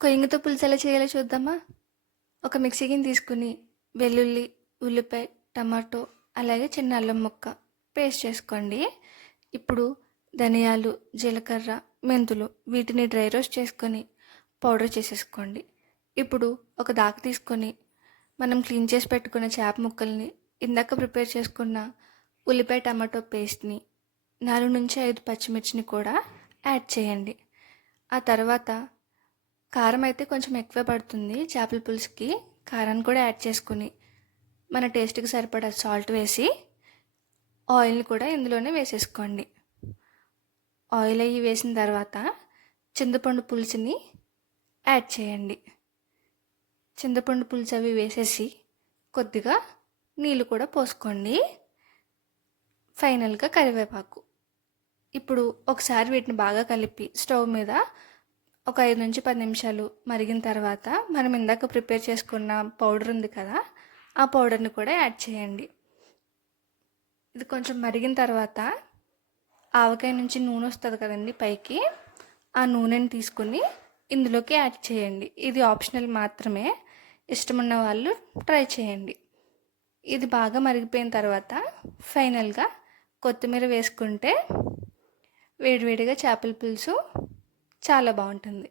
కొయ్యంగితో పులుసు ఎలా చేయాలో చూద్దామా? ఒక మిక్సీ గిన్నె తీసుకుని వెల్లుల్లి, ఉల్లిపాయ, టమాటో అలాగే చిన్న అల్లం ముక్క పేస్ట్ చేసుకోండి. ఇప్పుడు ధనియాలు, జీలకర్ర, మెంతులు వీటిని డ్రై రోస్ట్ చేసుకొని పౌడర్ చేసేసుకోండి. ఇప్పుడు ఒక దాక తీసుకొని మనం క్లీన్ చేసి పెట్టుకున్న చేప ముక్కల్ని, ఇందాక ప్రిపేర్ చేసుకున్న ఉల్లిపాయ టమాటో పేస్ట్ని, 4 నుంచి 5 పచ్చిమిర్చిని కూడా యాడ్ చేయండి. ఆ తర్వాత కారం అయితే కొంచెం ఎక్కువ పడుతుంది చేపల పులుసుకి. కారాన్ని కూడా యాడ్ చేసుకుని మన టేస్ట్కి సరిపడా సాల్ట్ వేసి ఆయిల్ని కూడా ఇందులోనే వేసేసుకోండి. ఆయిల్ అయ్యి వేసిన తర్వాత చింతపండు పులుసుని యాడ్ చేయండి. చింతపండు పులుసు అవి వేసేసి కొద్దిగా నీళ్ళు కూడా పోసుకోండి. ఫైనల్గా కరివేపాకు. ఇప్పుడు ఒకసారి వీటిని బాగా కలిపి స్టవ్ మీద ఒక 5 నుంచి 10 నిమిషాలు మరిగిన తర్వాత మనం ఇందాక ప్రిపేర్ చేసుకున్న పౌడర్ ఉంది కదా, ఆ పౌడర్ని కూడా యాడ్ చేయండి. ఇది కొంచెం మరిగిన తర్వాత ఆవకాయ నుంచి నూనె వస్తుంది కదండి పైకి, ఆ నూనెని తీసుకుని ఇందులోకి యాడ్ చేయండి. ఇది ఆప్షనల్ మాత్రమే, ఇష్టమున్న వాళ్ళు ట్రై చేయండి. ఇది బాగా మరిగిపోయిన తర్వాత ఫైనల్గా కొత్తిమీర వేసుకుంటే వేడివేడిగా చేపల పులుసు చాలా బాగుంటుంది.